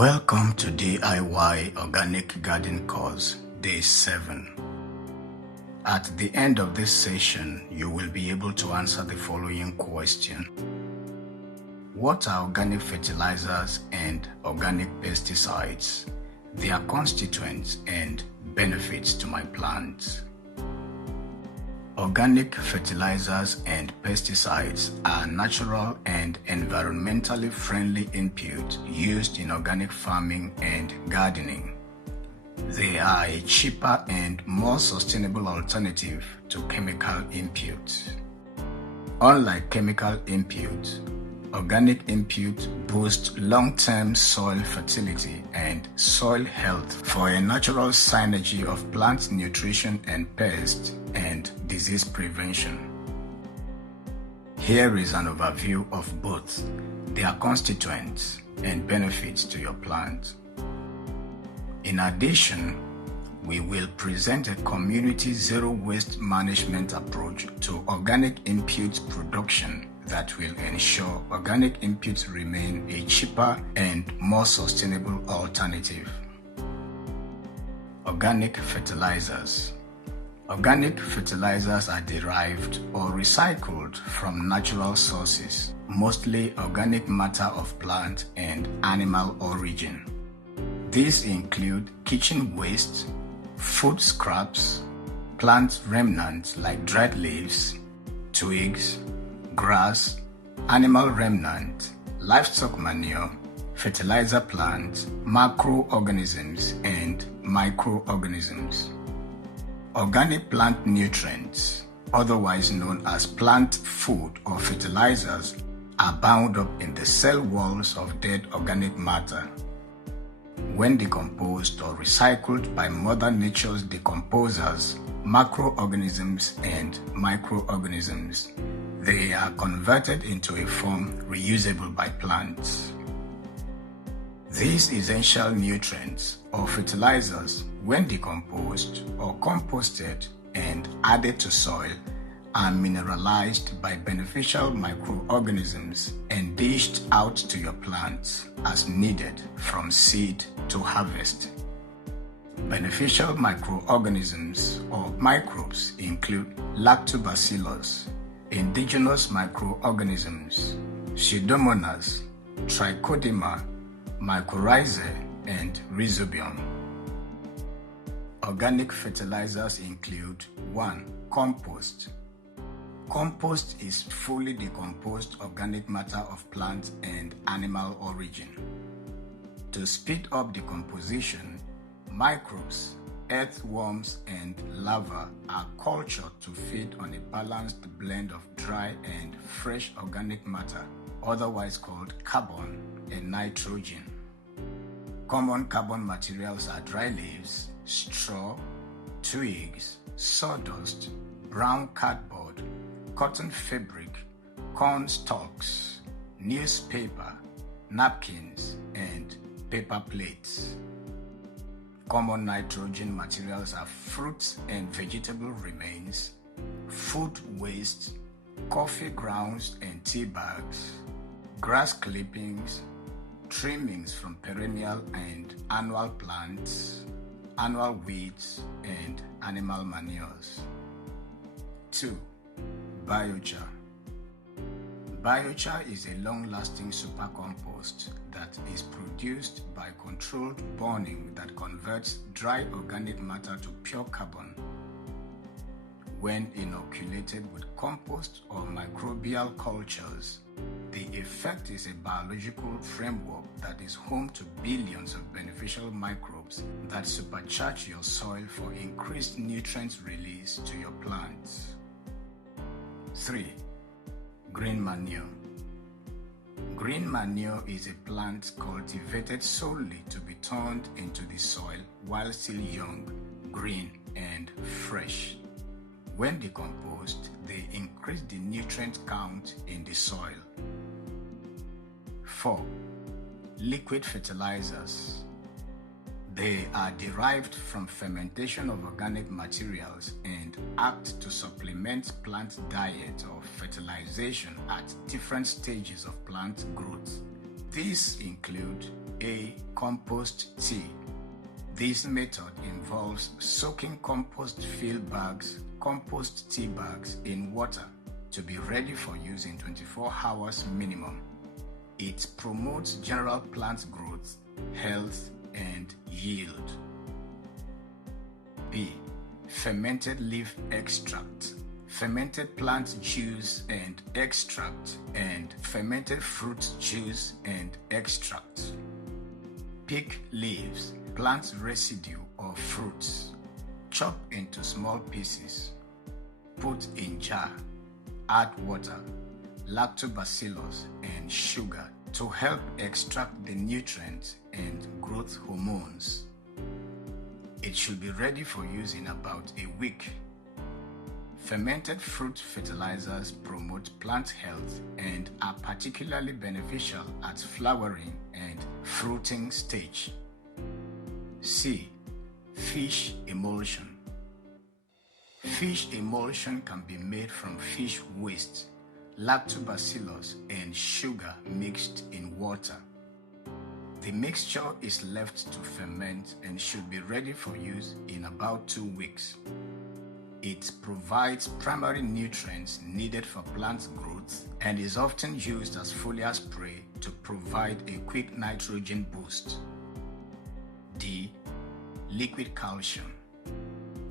Welcome to DIY Organic Garden course, Day 7. At the end of this session, you will be able to answer the following question. What are organic fertilizers and organic pesticides, their constituents and benefits to my plants? Organic fertilizers and pesticides are natural and environmentally friendly inputs used in organic farming and gardening. They are a cheaper and more sustainable alternative to chemical inputs. Unlike chemical inputs, organic inputs boost long-term soil fertility and soil health for a natural synergy of plant nutrition and pest and disease prevention. Here is an overview of both their constituents and benefits to your plant. In addition, we will present a community zero-waste management approach to organic inputs production that will ensure organic inputs remain a cheaper and more sustainable alternative. Organic fertilizers. Organic fertilizers are derived or recycled from natural sources, mostly organic matter of plant and animal origin. These include kitchen waste, food scraps, plant remnants like dried leaves, twigs, grass, animal remnant, livestock manure, fertilizer plants, macroorganisms, and microorganisms. Organic plant nutrients, otherwise known as plant food or fertilizers, are bound up in the cell walls of dead organic matter. When decomposed or recycled by Mother Nature's decomposers, macroorganisms and microorganisms, they are converted into a form reusable by plants. These essential nutrients or fertilizers, when decomposed or composted and added to soil, are mineralized by beneficial microorganisms and dished out to your plants as needed from seed to harvest. Beneficial microorganisms or microbes include lactobacillus, indigenous microorganisms, Pseudomonas, Trichoderma, mycorrhizae, and Rhizobium. Organic fertilizers include 1. Compost. Compost is fully decomposed organic matter of plant and animal origin. To speed up decomposition, microbes, earthworms, and larvae are cultured to feed on a balanced blend of dry and fresh organic matter, otherwise called carbon and nitrogen. Common carbon materials are dry leaves, straw, twigs, sawdust, brown cardboard, cotton fabric, corn stalks, newspaper, napkins, and paper plates. Common nitrogen materials are fruits and vegetable remains, food waste, coffee grounds and tea bags, grass clippings, trimmings from perennial and annual plants, annual weeds, and animal manures. 2. Biochar. Biochar is a long-lasting supercompost that is produced by controlled burning that converts dry organic matter to pure carbon. When inoculated with compost or microbial cultures, the effect is a biological framework that is home to billions of beneficial microbes that supercharge your soil for increased nutrients release to your plants. 3. Green manure. Green manure is a plant cultivated solely to be turned into the soil while still young, green, and fresh. When decomposed, they increase the nutrient count in the soil. 4. Liquid fertilizers. They are derived from fermentation of organic materials and act to supplement plant diet or fertilization at different stages of plant growth, These include A. Compost tea. This method involves soaking compost fill bags, compost tea bags in water to be ready for use in 24 hours minimum. It promotes general plant growth, health, and yield. B. Fermented leaf extract. Fermented plant juice and extract, and fermented fruit juice and extract. Pick leaves, plant residue or fruits. Chop into small pieces. Put in jar. Add water, lactobacillus, and sugar to help extract the nutrients and growth hormones. It should be ready for use in about a week. Fermented fruit fertilizers promote plant health and are particularly beneficial at flowering and fruiting stage. C. Fish emulsion. Fish emulsion can be made from fish waste, lactobacillus, and sugar mixed in water. The mixture is left to ferment and should be ready for use in about 2 weeks. It provides primary nutrients needed for plant growth and is often used as foliar spray to provide a quick nitrogen boost. D. Liquid calcium.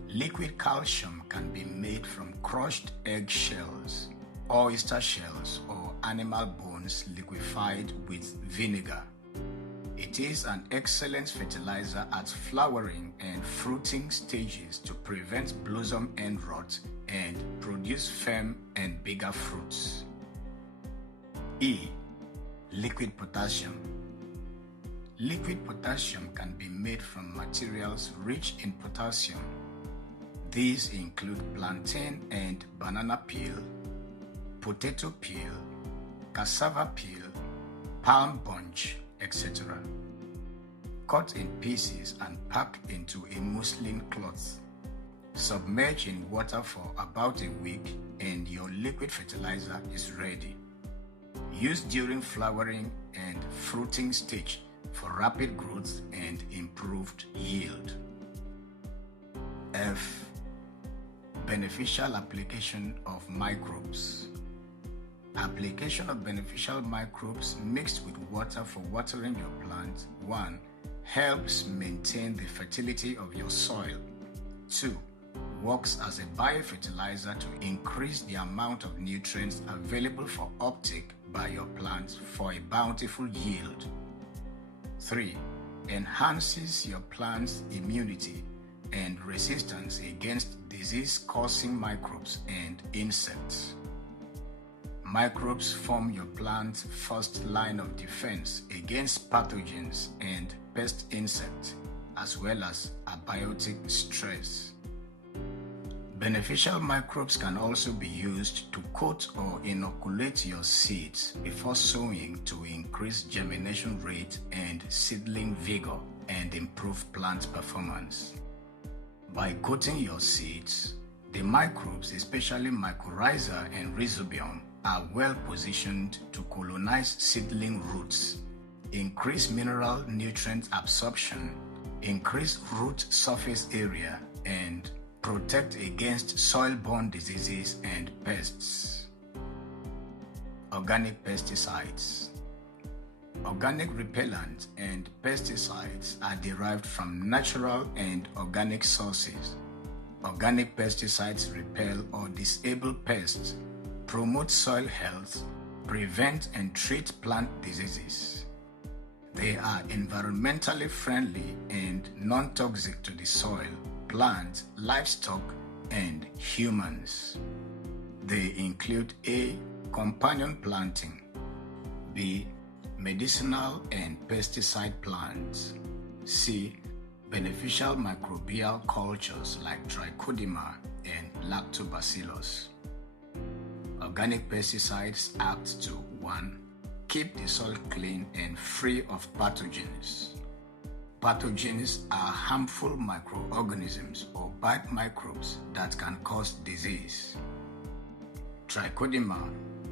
Liquid calcium can be made from crushed egg shells, oyster shells, or animal bones liquefied with vinegar. It is an excellent fertilizer at flowering and fruiting stages to prevent blossom end rot and produce firm and bigger fruits. E. Liquid potassium. Liquid potassium can be made from materials rich in potassium. These include plantain and banana peel, potato peel, cassava peel, palm bunch, etc. Cut in pieces and pack into a muslin cloth. Submerge in water for about a week and your liquid fertilizer is ready. Use during flowering and fruiting stage for rapid growth and improved yield. F. Beneficial application of microbes. Application of beneficial microbes mixed with water for watering your plant. 1. Helps maintain the fertility of your soil. 2. Works as a biofertilizer to increase the amount of nutrients available for uptake by your plants for a bountiful yield. 3. Enhances your plant's immunity and resistance against disease-causing microbes and insects. Microbes form your plant's first line of defense against pathogens and pest insects, as well as abiotic stress. Beneficial microbes can also be used to coat or inoculate your seeds before sowing to increase germination rate and seedling vigor and improve plant performance. By coating your seeds, the microbes, especially mycorrhiza and rhizobium, are well positioned to colonize seedling roots, increase mineral nutrient absorption, increase root surface area, and protect against soil-borne diseases and pests. Organic pesticides. Organic repellents and pesticides are derived from natural and organic sources. Organic pesticides repel or disable pests, promote soil health, prevent and treat plant diseases. They are environmentally friendly and non-toxic to the soil, plants, livestock, and humans. They include A. Companion planting. B. Medicinal and pesticide plants. C. Beneficial microbial cultures like trichoderma and lactobacillus. Organic pesticides act to 1. Keep the soil clean and free of pathogens. Pathogens are harmful microorganisms or bad microbes that can cause disease. Trichoderma,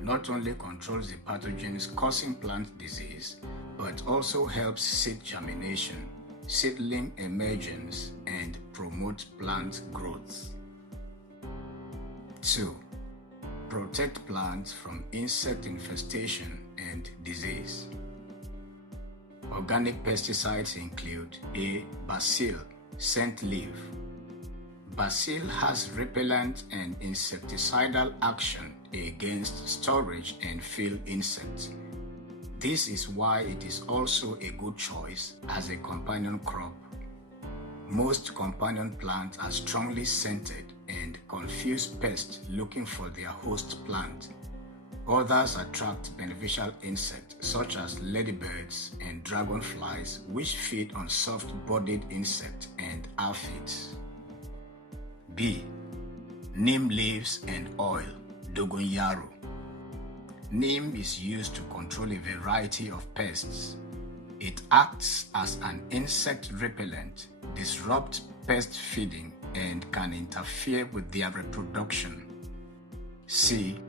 not only controls the pathogens causing plant disease, but also helps seed germination, seedling emergence, and promote plant growth. 2. Protect plants from insect infestation and disease. Organic pesticides include A. Basil, scent leaf. Basil has repellent and insecticidal action against storage and field insects. This is why it is also a good choice as a companion crop. Most companion plants are strongly scented and confuse pests looking for their host plant. Others attract beneficial insects such as ladybirds and dragonflies, which feed on soft-bodied insects and aphids. B. Neem leaves and oil, dogoyaro. Neem is used to control a variety of pests. It acts as an insect repellent, disrupts pest feeding, and can interfere with their reproduction. C.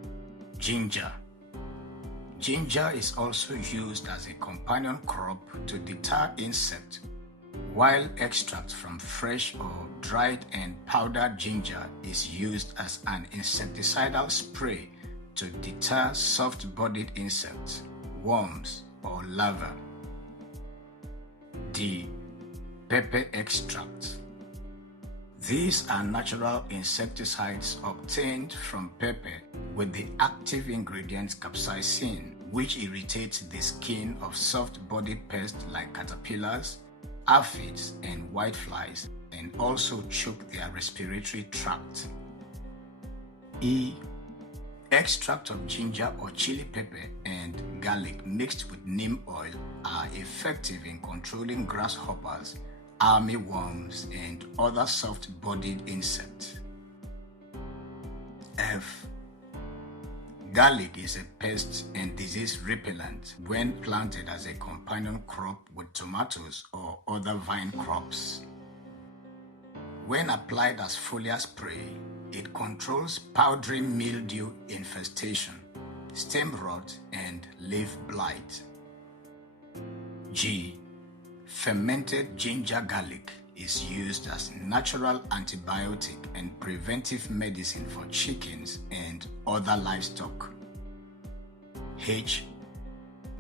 Ginger. Ginger is also used as a companion crop to deter insects, while extract from fresh or dried and powdered ginger is used as an insecticidal spray to deter soft-bodied insects, worms, or larvae. D. Pepper extract. These are natural insecticides obtained from pepper with the active ingredient capsaicin, which irritates the skin of soft-bodied pests like caterpillars, aphids, and whiteflies, and also choke their respiratory tract. E. Extract of ginger or chili pepper and garlic mixed with neem oil are effective in controlling grasshoppers, armyworms, and other soft-bodied insects. F. Garlic is a pest and disease repellent when planted as a companion crop with tomatoes or other vine crops. When applied as foliar spray, it controls powdery mildew infestation, stem rot, and leaf blight. G. Fermented ginger garlic is used as natural antibiotic and preventive medicine for chickens and other livestock. H.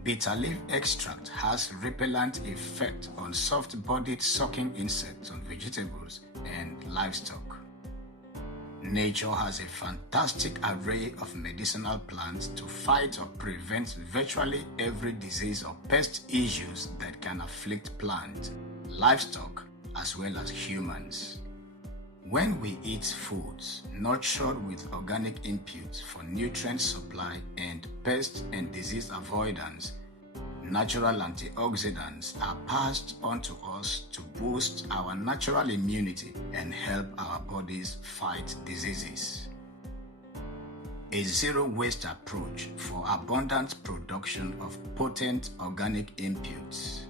Bitter leaf extract has repellent effect on soft-bodied sucking insects on vegetables and livestock. Nature has a fantastic array of medicinal plants to fight or prevent virtually every disease or pest issues that can afflict plants, livestock, as well as humans. When we eat foods nurtured with organic inputs for nutrient supply and pest and disease avoidance, natural antioxidants are passed on to us to boost our natural immunity and help our bodies fight diseases. A zero-waste approach for abundant production of potent organic inputs.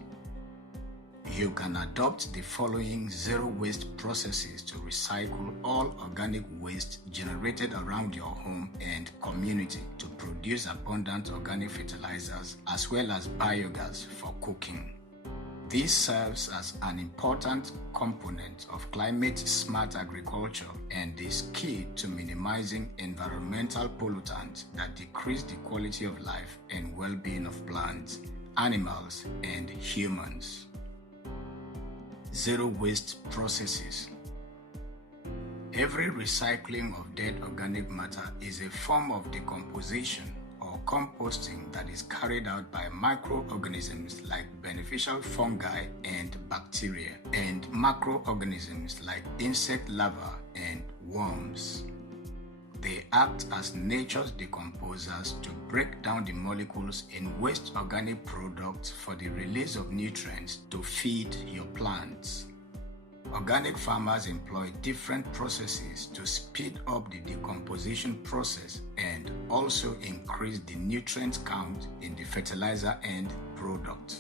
You can adopt the following zero-waste processes to recycle all organic waste generated around your home and community to produce abundant organic fertilizers as well as biogas for cooking. This serves as an important component of climate-smart agriculture and is key to minimizing environmental pollutants that decrease the quality of life and well-being of plants, animals, and humans. Zero-waste processes. Every recycling of dead organic matter is a form of decomposition or composting that is carried out by microorganisms like beneficial fungi and bacteria, and macroorganisms like insect larvae and worms. They act as nature's decomposers to break down the molecules in waste organic products for the release of nutrients to feed your plants. Organic farmers employ different processes to speed up the decomposition process and also increase the nutrient count in the fertilizer end product.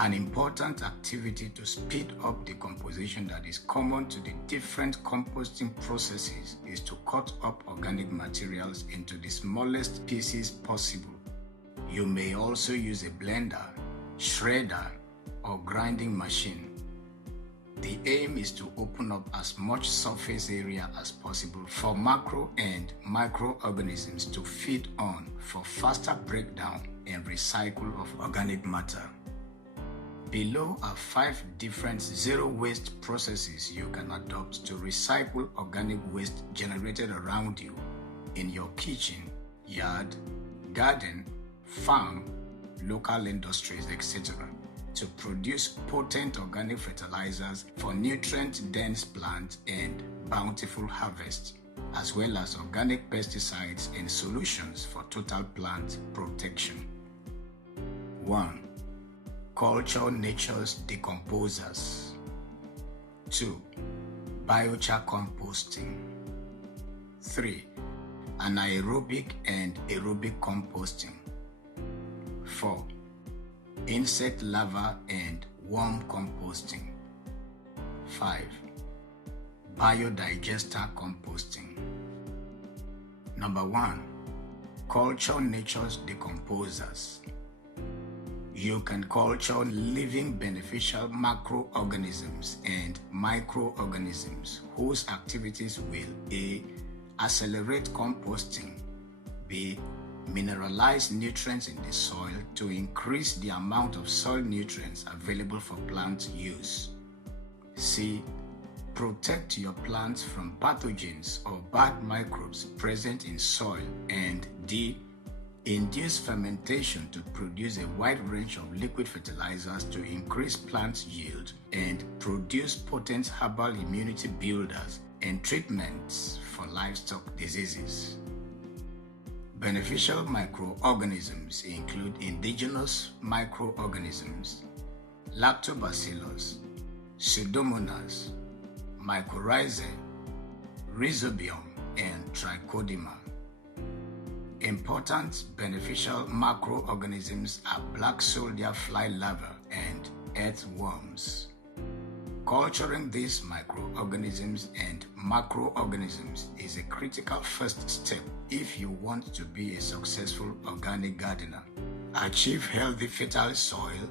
An important activity to speed up decomposition that is common to the different composting processes is to cut up organic materials into the smallest pieces possible. You may also use a blender, shredder, or grinding machine. The aim is to open up as much surface area as possible for macro and microorganisms to feed on for faster breakdown and recycle of organic matter. Below are 5 different zero-waste processes you can adopt to recycle organic waste generated around you in your kitchen, yard, garden, farm, local industries, etc. to produce potent organic fertilizers for nutrient-dense plants and bountiful harvest, as well as organic pesticides and solutions for total plant protection. 1. Culture nature's decomposers. 2. Biochar composting. 3. Anaerobic and aerobic composting. 4. Insect larva and worm composting. 5. Biodigester composting. Number 1. Culture nature's decomposers. You can culture living beneficial macroorganisms and microorganisms whose activities will A. Accelerate composting, B. Mineralize nutrients in the soil to increase the amount of soil nutrients available for plant use, C. Protect your plants from pathogens or bad microbes present in soil, and D. Induce fermentation to produce a wide range of liquid fertilizers to increase plant yield and produce potent herbal immunity builders and treatments for livestock diseases. Beneficial microorganisms include indigenous microorganisms, lactobacillus, pseudomonas, mycorrhizae, rhizobium, and trichoderma. Important beneficial macroorganisms are black soldier fly larvae and earthworms. Culturing these microorganisms and macroorganisms is a critical first step if you want to be a successful organic gardener. Achieve healthy fertile soil,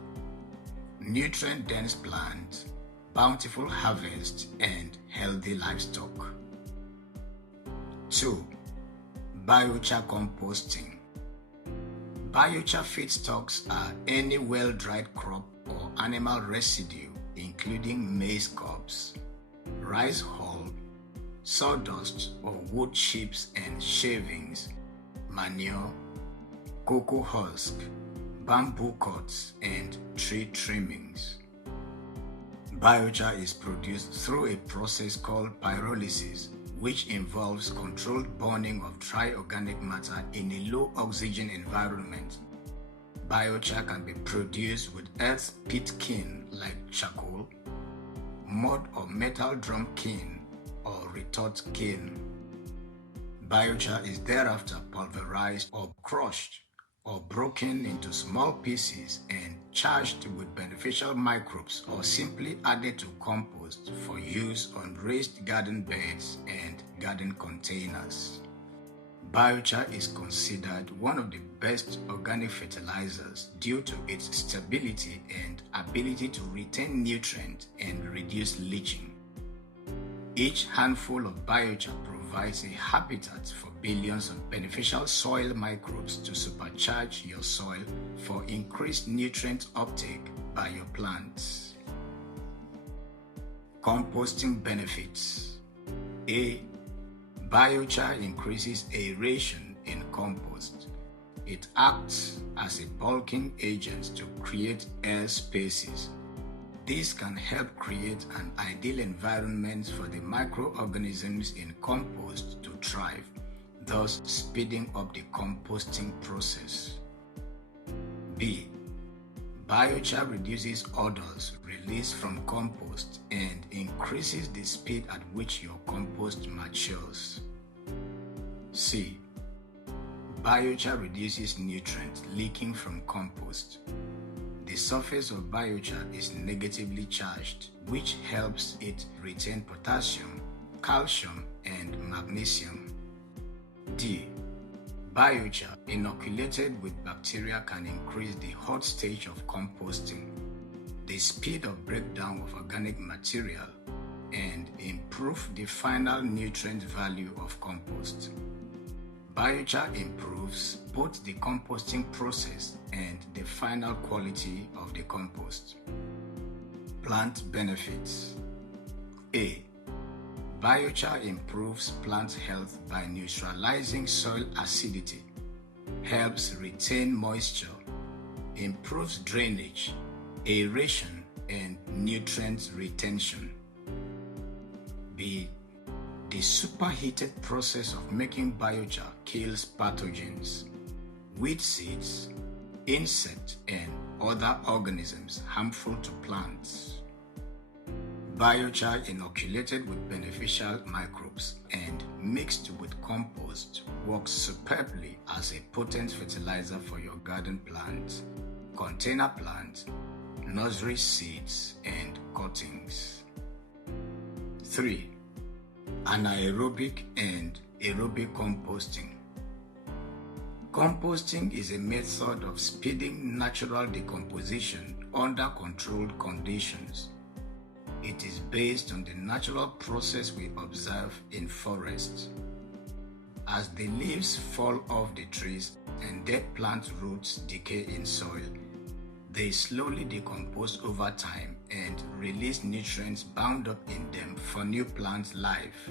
nutrient-dense plants, bountiful harvest, and healthy livestock. 2. Biochar composting. Biochar feedstocks are any well-dried crop or animal residue, including maize cobs, rice hull, sawdust or wood chips and shavings, manure, cocoa husk, bamboo cuts, and tree trimmings. Biochar is produced through a process called pyrolysis, which involves controlled burning of dry organic matter in a low oxygen environment. Biochar can be produced with earth pit kiln like charcoal, mud or metal drum kiln, or retort kiln. Biochar is thereafter pulverized or crushed or broken into small pieces and charged with beneficial microbes or simply added to compost for use on raised garden beds and garden containers. Biochar is considered one of the best organic fertilizers due to its stability and ability to retain nutrients and reduce leaching. Each handful of biochar provides a habitat for billions of beneficial soil microbes to supercharge your soil for increased nutrient uptake by your plants. Composting benefits. A. Biochar increases aeration in compost. It acts as a bulking agent to create air spaces. This can help create an ideal environment for the microorganisms in compost to thrive, thus speeding up the composting process. B. Biochar reduces odors released from compost and increases the speed at which your compost matures. C. Biochar reduces nutrients leaking from compost. The surface of biochar is negatively charged, which helps it retain potassium, calcium, and magnesium. D. Biochar inoculated with bacteria can increase the hot stage of composting, the speed of breakdown of organic material, and improve the final nutrient value of compost. Biochar improves both the composting process and the final quality of the compost. Plant benefits. A. Biochar improves plant health by neutralizing soil acidity, helps retain moisture, improves drainage, aeration, and nutrient retention. B. The superheated process of making biochar kills pathogens, weed seeds, insects, and other organisms harmful to plants. Biochar inoculated with beneficial microbes and mixed with compost works superbly as a potent fertilizer for your garden plants, container plants, nursery seeds, and cuttings. 3. Anaerobic and aerobic composting. Composting is a method of speeding natural decomposition under controlled conditions. It is based on the natural process we observe in forests. As the leaves fall off the trees and dead plant roots decay in soil, they slowly decompose over time and release nutrients bound up in them for new plant life.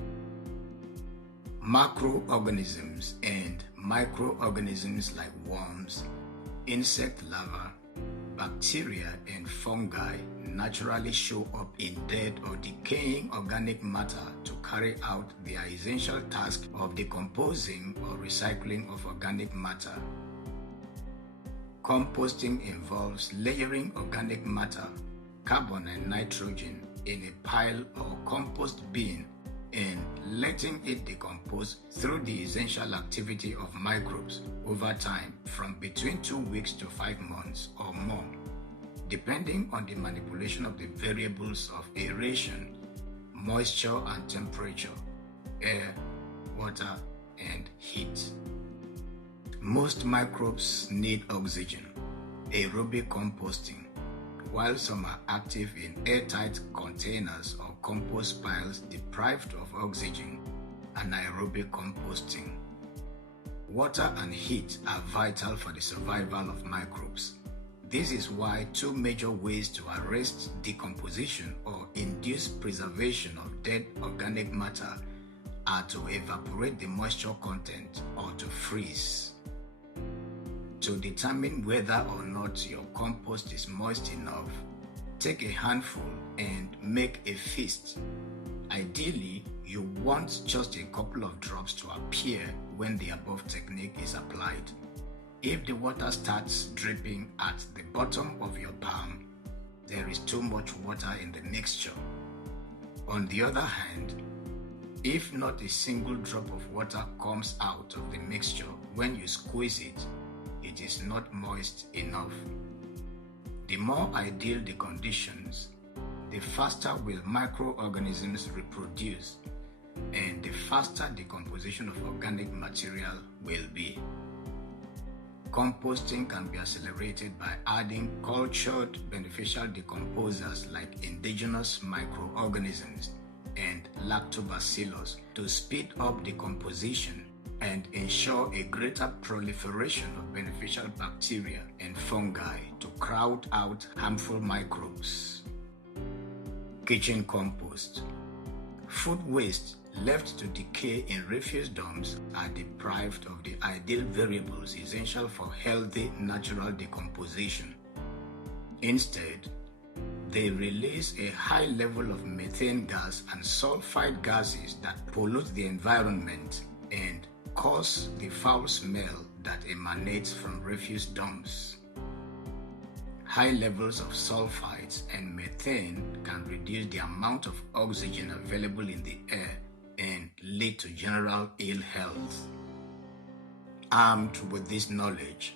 Macroorganisms and microorganisms like worms, insect larvae, bacteria, and fungi naturally show up in dead or decaying organic matter to carry out their essential task of decomposing or recycling of organic matter. Composting involves layering organic matter, carbon and nitrogen, in a pile or compost bin and letting it decompose through the essential activity of microbes over time from between 2 weeks to 5 months or more, depending on the manipulation of the variables of aeration, moisture and temperature, air, water, and heat. Most microbes need oxygen, aerobic composting, while some are active in airtight containers or compost piles deprived of oxygen, anaerobic composting. Water and heat are vital for the survival of microbes. This is why 2 major ways to arrest decomposition or induce preservation of dead organic matter are to evaporate the moisture content or to freeze. To determine whether or not your compost is moist enough, take a handful and make a fist. Ideally, you want just a couple of drops to appear when the above technique is applied. If the water starts dripping at the bottom of your palm, there is too much water in the mixture. On the other hand, if not a single drop of water comes out of the mixture when you squeeze it, it is not moist enough. The more ideal the conditions, the faster will microorganisms reproduce, and the faster decomposition of organic material will be. Composting can be accelerated by adding cultured beneficial decomposers like indigenous microorganisms and lactobacillus to speed up decomposition and ensure a greater proliferation of beneficial bacteria and fungi to crowd out harmful microbes. Kitchen compost. Food waste left to decay in refuse dumps are deprived of the ideal variables essential for healthy natural decomposition. Instead, they release a high level of methane gas and sulfide gases that pollute the environment and cause the foul smell that emanates from refuse dumps. High levels of sulfides and methane can reduce the amount of oxygen available in the air and lead to general ill health. Armed with this knowledge,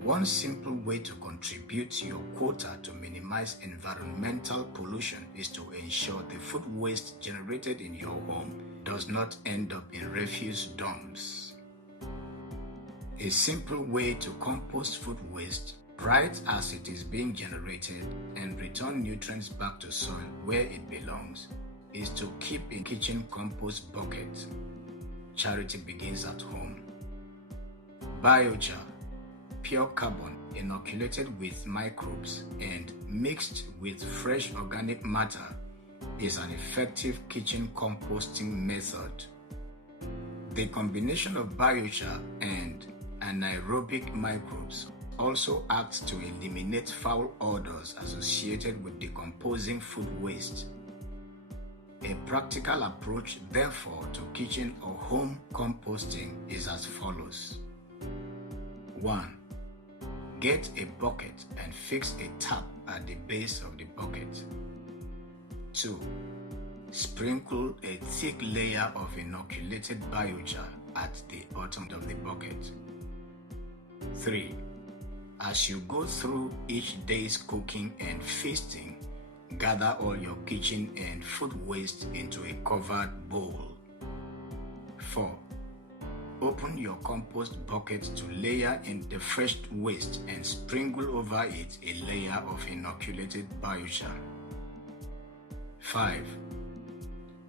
One simple way to contribute to your quota to minimize environmental pollution is to ensure the food waste generated in your home does not end up in refuse dumps. A simple way to compost food waste right as it is being generated and return nutrients back to soil where it belongs is to keep a kitchen compost bucket. Charity begins at home. Biochar, pure carbon inoculated with microbes and mixed with fresh organic matter, is an effective kitchen composting method. The combination of biochar and anaerobic microbes also acts to eliminate foul odors associated with decomposing food waste. A practical approach, therefore, to kitchen or home composting is as follows. 1. Get a bucket and fix a tap at the base of the bucket. 2. Sprinkle a thick layer of inoculated biochar at the bottom of the bucket. 3. As you go through each day's cooking and feasting, gather all your kitchen and food waste into a covered bowl. 4. Open your compost bucket to layer in the fresh waste and sprinkle over it a layer of inoculated biochar. 5.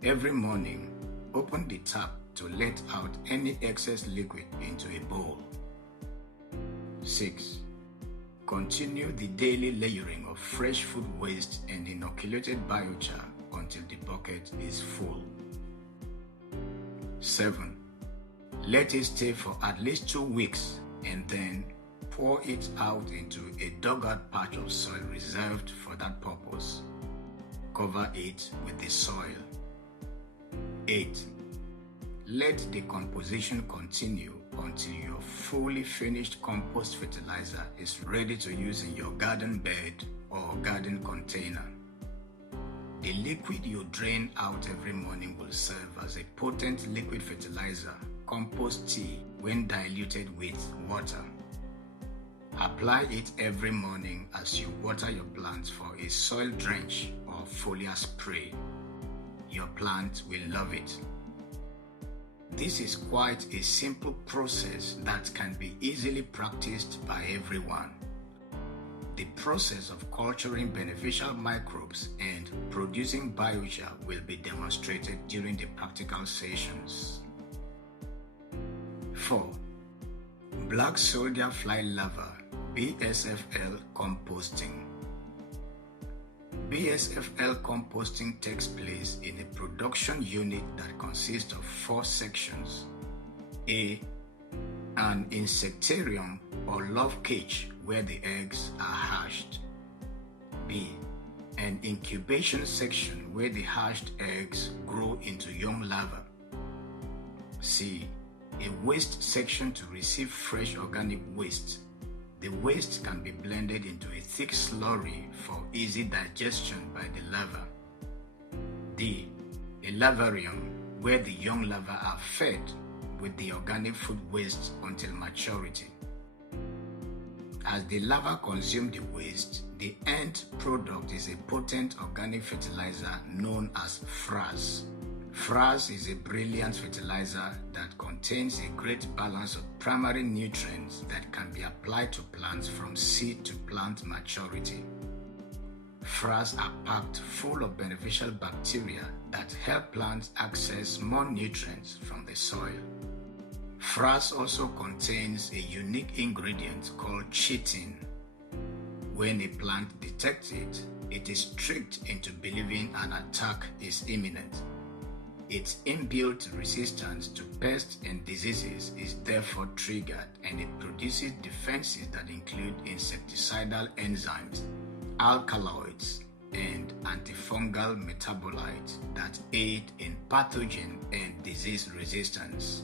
Every morning, open the tap to let out any excess liquid into a bowl. 6. Continue the daily layering of fresh food waste and inoculated biochar until the bucket is full. 7. Let it stay for at least 2 weeks and then pour it out into a dug-out patch of soil reserved for that purpose. Cover it with the soil. 8. Let the composition continue until your fully finished compost fertilizer is ready to use in your garden bed or garden container. The liquid you drain out every morning will serve as a potent liquid fertilizer, compost tea, when diluted with water. Apply it every morning as you water your plants for a soil drench or foliar spray. Your plant will love it. This is quite a simple process that can be easily practiced by everyone. The process of culturing beneficial microbes and producing biochar will be demonstrated during the practical sessions. 4. Black soldier fly larva, BSFL composting. BSFL composting takes place in a production unit that consists of 4 sections. A. An insectarium or love cage where the eggs are hatched. B. An incubation section where the hatched eggs grow into young larvae. C. A waste section to receive fresh organic waste. The waste can be blended into a thick slurry for easy digestion by the larva. D. A larvarium where the young larvae are fed with the organic food waste until maturity. As the larvae consume the waste, the end product is a potent organic fertilizer known as frass. Frass is a brilliant fertilizer that contains a great balance of primary nutrients that can be applied to plants from seed to plant maturity. Frass are packed full of beneficial bacteria that help plants access more nutrients from the soil. Frass also contains a unique ingredient called chitin. When a plant detects it, it is tricked into believing an attack is imminent. Its inbuilt resistance to pests and diseases is therefore triggered, and it produces defenses that include insecticidal enzymes, alkaloids, and antifungal metabolites that aid in pathogen and disease resistance.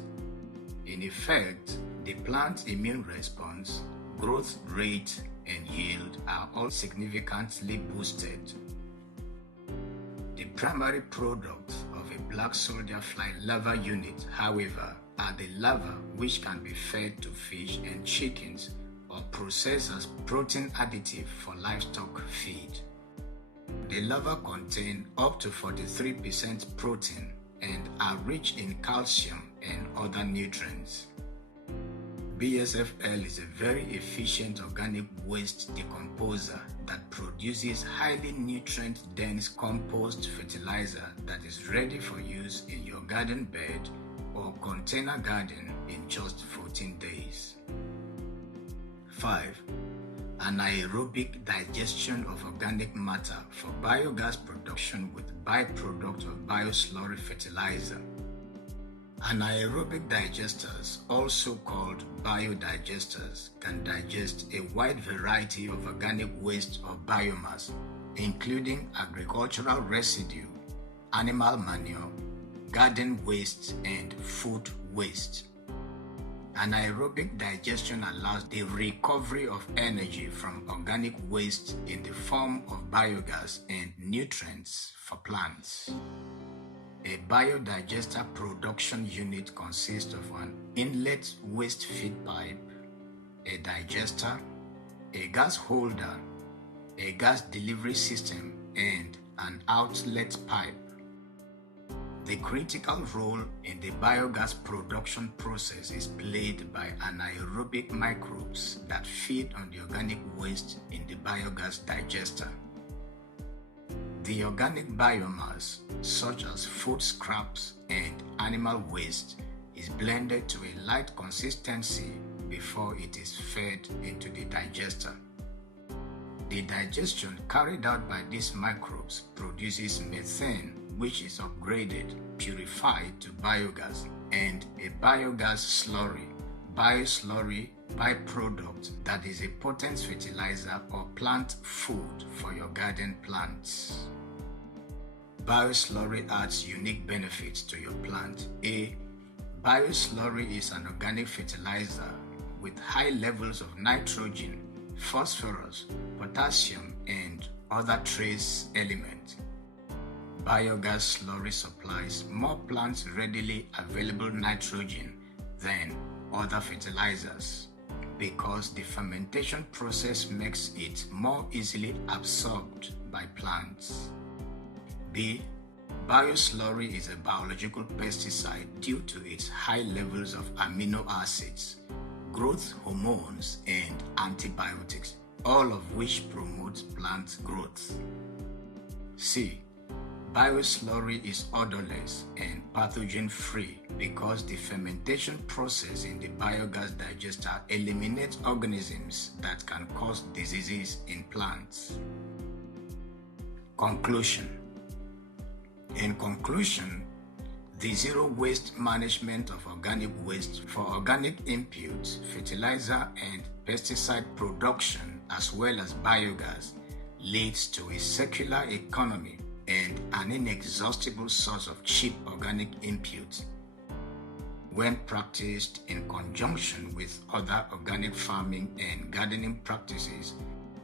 In effect, the plant's immune response, growth rate, and yield are all significantly boosted. The primary product of a black soldier fly larva unit, however, are the larvae which can be fed to fish and chickens or processed as protein additive for livestock feed. The larvae contain up to 43% protein and are rich in calcium and other nutrients. BSFL is a very efficient organic waste decomposer that produces highly nutrient-dense compost fertilizer that is ready for use in your garden bed or container garden in just 14 days. 5. Anaerobic digestion of organic matter for biogas production with byproduct of bioslurry fertilizer. Anaerobic digesters, also called biodigesters, can digest a wide variety of organic waste or biomass, including agricultural residue, animal manure, garden waste, and food waste. Anaerobic digestion allows the recovery of energy from organic waste in the form of biogas and nutrients for plants. A biodigester production unit consists of an inlet waste feed pipe, a digester, a gas holder, a gas delivery system, and an outlet pipe. The critical role in the biogas production process is played by anaerobic microbes that feed on the organic waste in the biogas digester. The organic biomass, such as food scraps and animal waste, is blended to a light consistency before it is fed into the digester. The digestion carried out by these microbes produces methane, which is upgraded, purified to biogas, and a biogas slurry, bioslurry byproduct that is a potent fertilizer or plant food for your garden plants. Bioslurry adds unique benefits to your plant. A bioslurry is an organic fertilizer with high levels of nitrogen, phosphorus, potassium, and other trace elements. Biogas slurry supplies more plants readily available nitrogen than other fertilizers because the fermentation process makes it more easily absorbed by plants. B. Bioslurry is a biological pesticide due to its high levels of amino acids, growth hormones, and antibiotics, all of which promote plant growth. C. Bioslurry is odorless and pathogen-free because the fermentation process in the biogas digester eliminates organisms that can cause diseases in plants. Conclusion. In conclusion, the zero waste management of organic waste for organic inputs, fertilizer, and pesticide production, as well as biogas, leads to a circular economy and an inexhaustible source of cheap organic inputs. When practiced in conjunction with other organic farming and gardening practices,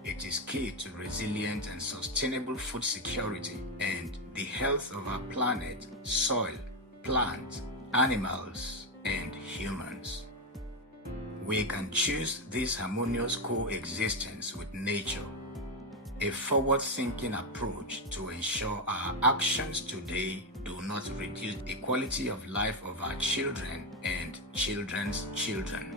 it is key to resilient and sustainable food security and the health of our planet, soil, plants, animals, and humans. We can choose this harmonious coexistence with nature, a forward-thinking approach to ensure our actions today do not reduce the quality of life of our children and children's children.